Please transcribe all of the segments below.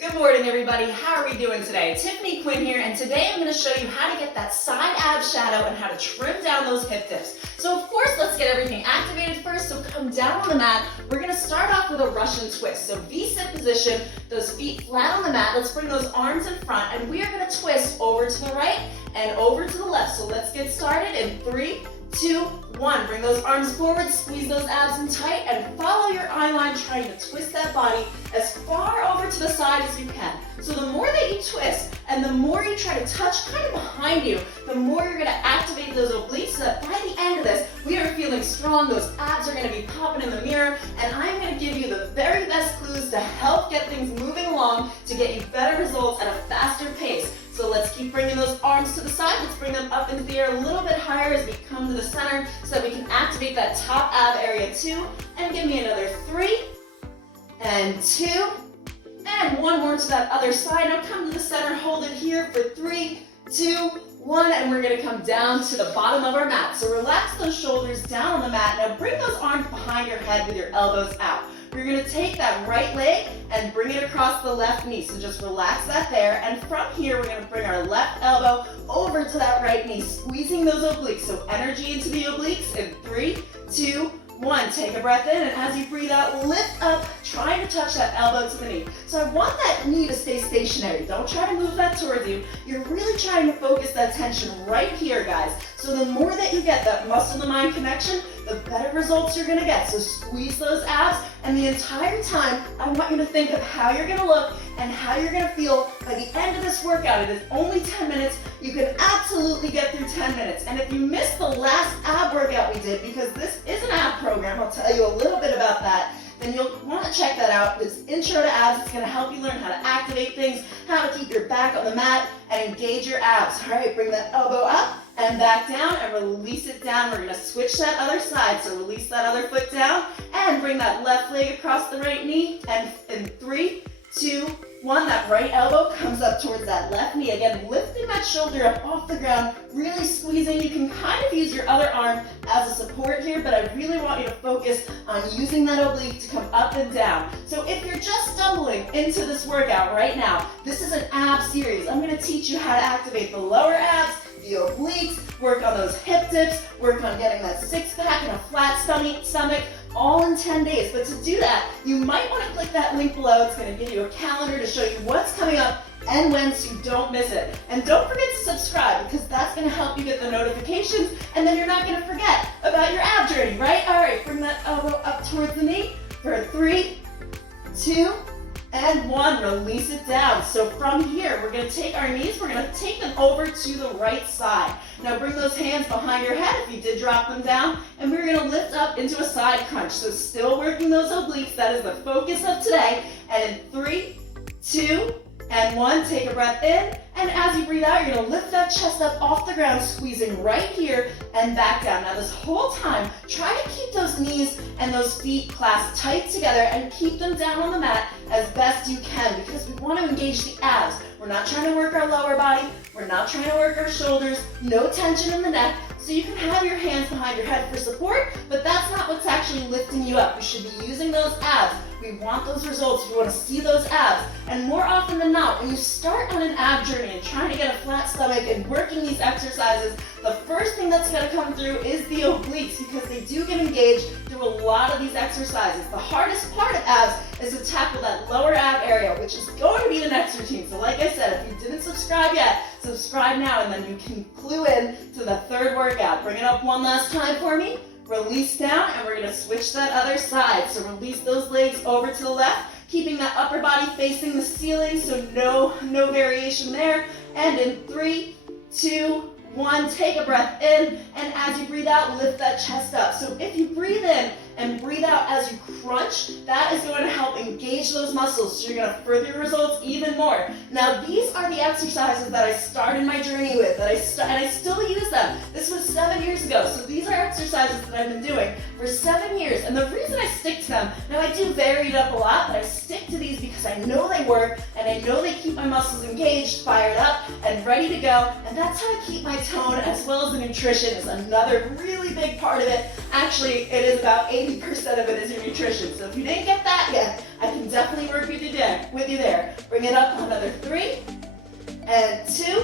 Good morning, everybody. How are we doing today? Tiffany Quinn here, and today I'm going to show you how to get that side ab shadow and how to trim down those hip dips. So of course, let's get everything activated first. So come down on the mat. We're going to start off with a Russian twist. So V-sit position, those feet flat on the mat. Let's bring those arms in front, and we are going to twist over to the right and over to the left. So let's get started in 3, 2, 1. Bring those arms forward, squeeze those abs in tight, and follow your eye line, trying to twist that body as far over to the side as you can. So the more that you twist and the more you try to touch kind of behind you, the more you're going to activate those obliques so that by the end of this, we are feeling strong. Those abs are going to be popping in the mirror, and I'm going to give you the very best clues to help get things moving along to get you better results at a faster pace. So let's keep bringing those arms to the side. Let's bring them up into the air a little bit higher as we come to the center so that we can activate that top ab area too. And give me another 3 and 2 and 1 more to that other side. Now come to the center, hold it here for 3, 2, 1, and we're going to come down to the bottom of our mat. So relax those shoulders down on the mat. Now bring those arms behind your head with your elbows out. We're going to take that right leg and bring it across the left knee. So just relax that there. And from here, we're going to bring our left elbow over to that right knee, squeezing those obliques. So energy into the obliques in 3, 2, 1. Take a breath in, and as you breathe out, lift up, trying to touch that elbow to the knee. So I want that knee to stay stationary. Don't try to move that towards you. You're really trying to focus that tension right here, guys. So the more that you get that muscle-to-mind connection, the better results you're gonna get. So squeeze those abs, and the entire time, I want you to think of how you're gonna look and how you're gonna feel by the end of this workout. It is only 10 minutes. You can absolutely get through 10 minutes. And if you missed the last ab workout we did, because this is an ab program, I'll tell you a little bit about that, then you'll want to check that out. This intro to abs is going to help you learn how to activate things, how to keep your back on the mat, and engage your abs. All right, bring that elbow up and back down and release it down. We're going to switch that other side. So release that other foot down and bring that left leg across the right knee. And in 3, 2, 1, that right elbow comes up towards that left knee. Again, lifting that shoulder up off the ground, really squeezing. You can kind of use your other arm as a support here, but I really want you to focus on using that oblique to come up and down. So if you're just stumbling into this workout right now, this is an ab series. I'm going to teach you how to activate the lower abs, the obliques, work on those hip dips, work on getting that six-pack and a flat stomach, all in 10 days. But to do that, you might want to click that link below. It's going to give you a calendar to show you what's coming up and when, so you don't miss it. And don't forget to subscribe, because that's going to help you get the notifications, and then you're not going to forget about your ab journey, right? All right, bring that elbow up towards the knee for 3, 2, and 1, release it down. So from here, we're going to take our knees, we're going to take them over to the right side. Now bring those hands behind your head if you did drop them down, and we're going to lift up into a side crunch. So still working those obliques, that is the focus of today. And in 3, 2, and 1, take a breath in, and as you breathe out, you're going to lift that chest up off the ground, squeezing right here and back down. Now this whole time, try to keep those knees and those feet clasped tight together and keep them down on the mat as best you can, because we want to engage the abs. We're not trying to work our lower body, we're not trying to work our shoulders, no tension in the neck. So you can have your hands behind your head for support, but that's not what's actually lifting you up. You should be using those abs. We want those results. We want to see those abs. And more often than not, when you start on an ab journey and trying to get a flat stomach and working these exercises, the first thing that's going to come through is the obliques, because they do get engaged through a lot of these exercises. The hardest part of abs is to tackle that lower ab area, which is going to be the next routine. So like I said, if you didn't subscribe yet, subscribe now, and then you can clue in to the third workout. Bring it up one last time for me. Release down, and we're going to switch that other side. So release those legs over to the left, keeping that upper body facing the ceiling, so no variation there. And in 3, 2, 1, take a breath in, and as you breathe out, lift that chest up. So if you breathe in and breathe out as you crunch, that is going to help engage those muscles, so you're going to further your results even more. Now these are the exercises that I started my journey with, and I still use them. This was 7 years ago, so these are exercises that I've been doing for 7 years, and the reason I stick to them, now I do vary it up a lot, but I stick to these because because I know they work and I know they keep my muscles engaged, fired up, and ready to go. And that's how I keep my tone, as well as the nutrition is another really big part of it. Actually, it is about 80% of it is your nutrition. So if you didn't get that yet, I can definitely work with you there. Bring it up, another 3, and 2,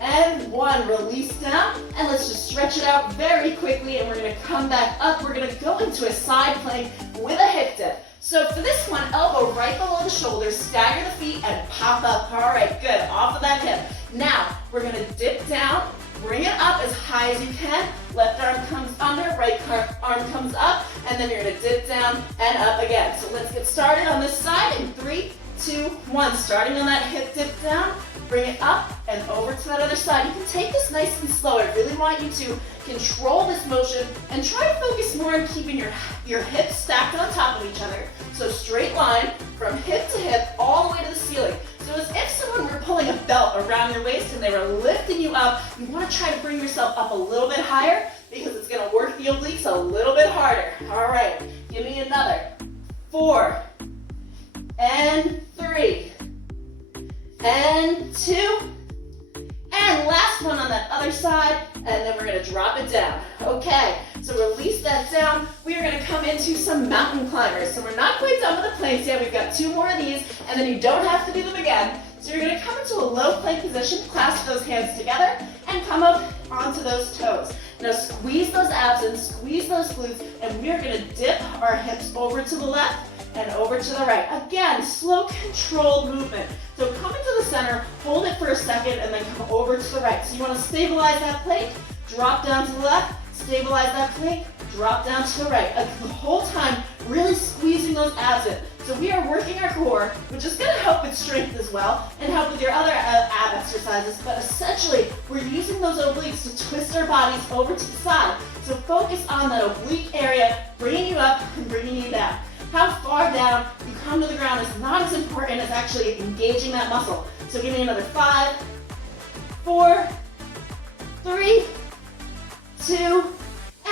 and 1. Release down, and let's just stretch it out very quickly, and we're gonna come back up. We're gonna go into a side plank with a hip dip. So for this one, elbow right below the shoulders, stagger the feet, and pop up. All right, good, off of that hip. Now, we're gonna dip down, bring it up as high as you can. Left arm comes under, right arm comes up, and then you're gonna dip down and up again. So let's get started on this side in 3, 2, 1. Starting on that hip dip down, bring it up and over to that other side. You can take this nice and slow. I really want you to control this motion and try to focus more on keeping your hips stacked on top of each other. So straight line from hip to hip all the way to the ceiling. So as if someone were pulling a belt around your waist and they were lifting you up, you want to try to bring yourself up a little bit higher because it's going to work the obliques a little bit harder. All right, give me another. 4, and 3, and 2, and last one on that other side, and then we're gonna drop it down. Okay, so release that down. We are gonna come into some mountain climbers. So we're not quite done with the planks yet. We've got 2 more of these, and then you don't have to do them again. So you're gonna come into a low plank position, clasp those hands together, and come up onto those toes. Now squeeze those abs and squeeze those glutes, and we are gonna dip our hips over to the left and over to the right. Again, slow, controlled movement. So come into the center, hold it for a second, and then come over to the right. So you want to stabilize that plank, drop down to the left, stabilize that plank, drop down to the right. The whole time, really squeezing those abs in. So we are working our core, which is going to help with strength as well, and help with your other ab exercises, but essentially, we're using those obliques to twist our bodies over to the side. So focus on that oblique area, bringing you up and bringing you down. How far down you come to the ground is not as important as actually engaging that muscle. So give me another 5, 4, 3, 2,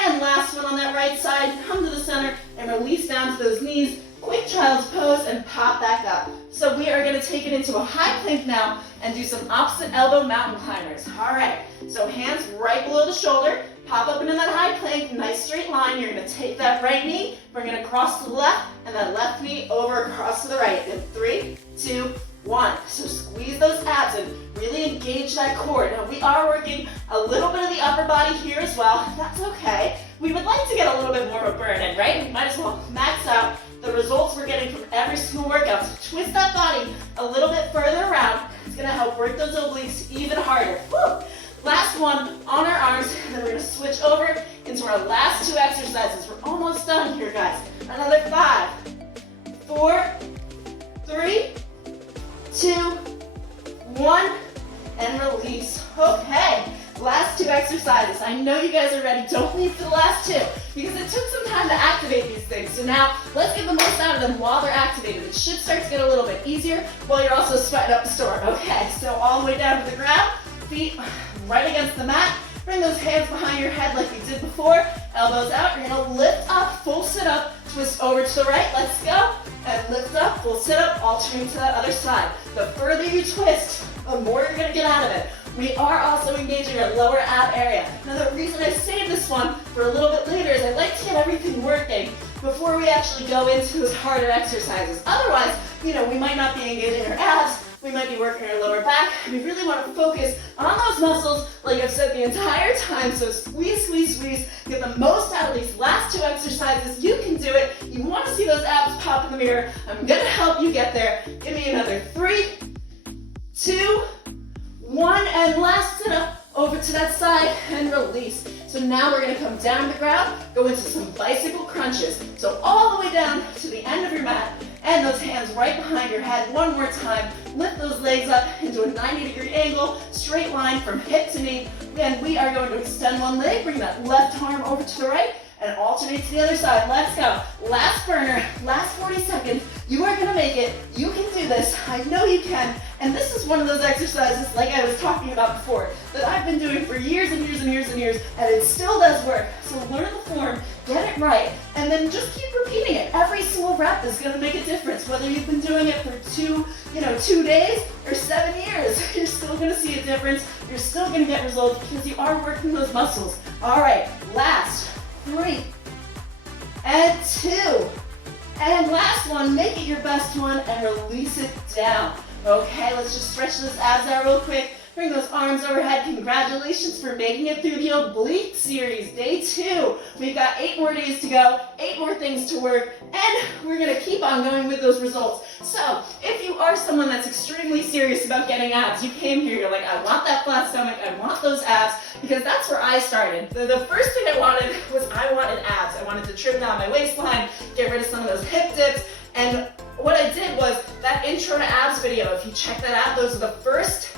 and last one on that right side. Come to the center and release down to those knees. Quick child's pose and pop back up. So we are going to take it into a high plank now and do some opposite elbow mountain climbers. All right, so hands right below the shoulder. Pop up into that high plank, nice straight line. You're gonna take that right knee, bring it across to the left, and that left knee over across to the right. In 3, 2, 1. So squeeze those abs and really engage that core. Now we are working a little bit of the upper body here as well. That's okay. We would like to get a little bit more of a burn in, right? We might as well max out the results we're getting from every single workout. So twist that body a little bit further around. It's gonna help work those obliques even harder. Woo! Last one on our arms, and then we're gonna switch over into our last 2 exercises. We're almost done here, guys. Another 5, 4, 3, 2, 1, and release. Okay, last 2 exercises. I know you guys are ready. Don't leave for the last 2, because it took some time to activate these things. So now, let's get the most out of them while they're activated. It should start to get a little bit easier while you're also sweating up a storm. Okay, so all the way down to the ground, feet right against the mat. Bring those hands behind your head like we did before. Elbows out. You're going to lift up, full sit up, twist over to the right. Let's go. And lift up, full sit up, alternating to that other side. The further you twist, the more you're going to get out of it. We are also engaging our lower ab area. Now the reason I saved this one for a little bit later is I like to get everything working before we actually go into those harder exercises. Otherwise, we might not be engaging our abs. We might be working our lower back. We really want to focus on those muscles, like I've said the entire time. So squeeze, squeeze, squeeze. Get the most out of these last 2 exercises. You can do it. You want to see those abs pop in the mirror. I'm going to help you get there. Give me another 3, 2, 1, and last sit up over to that side and release. So now we're going to come down to the ground, go into some bicycle crunches. So all the way down to the end of your mat. And those hands right behind your head. One more time. Lift those legs up into a 90-degree angle, straight line from hip to knee. Then we are going to extend one leg, bring that left arm over to the right, and alternate to the other side. Let's go. Last burner, last 40 seconds. You are gonna make it. You can do this. I know you can. And this is one of those exercises, like I was talking about before, that I've been doing for years and years and years and years, and it still does work. So learn the form, get it right, and then just keep repeating it. Every single rep is gonna make a difference, whether you've been doing doing it for 2 days or 7 years, you're still gonna see a difference. You're still gonna get results because you are working those muscles. All right, last 3 and 2. And last one, make it your best one and release it down. Okay, let's just stretch those abs out real quick. Bring those arms overhead. Congratulations for making it through the oblique series, day 2. We've got 8 more days to go, 8 more things to work, and we're gonna keep on going with those results. So, if you are someone that's extremely serious about getting abs, you came here, you're like, I want that flat stomach, I want those abs, because that's where I started. The first thing I wanted was I wanted abs. I wanted to trim down my waistline, get rid of some of those hip dips, and what I did was that intro to abs video, if you check that out, those are the first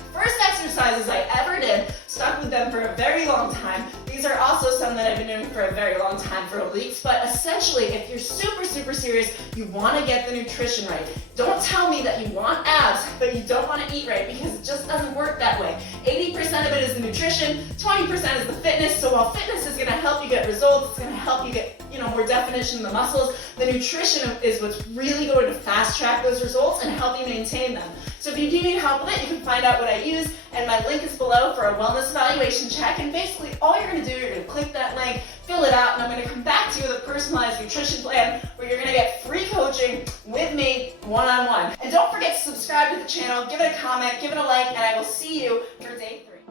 exercises I ever did. Stuck with them for a very long time. These are also some that I've been doing for a very long time for obliques, but essentially if you're super serious, you want to get the nutrition right. Don't tell me that you want abs, but you don't want to eat right, because it just doesn't work that way. 80% of it is the nutrition, 20% is the fitness. So while fitness is going to help you get results, it's going to help you get more definition in the muscles, the nutrition is what's really going to fast track those results and help you maintain them. So if you do need help with it, you can find out what I use, and my link is below for a wellness evaluation check. And basically all you're going to do, you're going to click that link, fill it out, and I'm going to come back to you with a personalized nutrition plan where you're going to get free coaching with me one-on-one. And don't forget to subscribe to the channel, give it a comment, give it a like, and I will see you for day 3.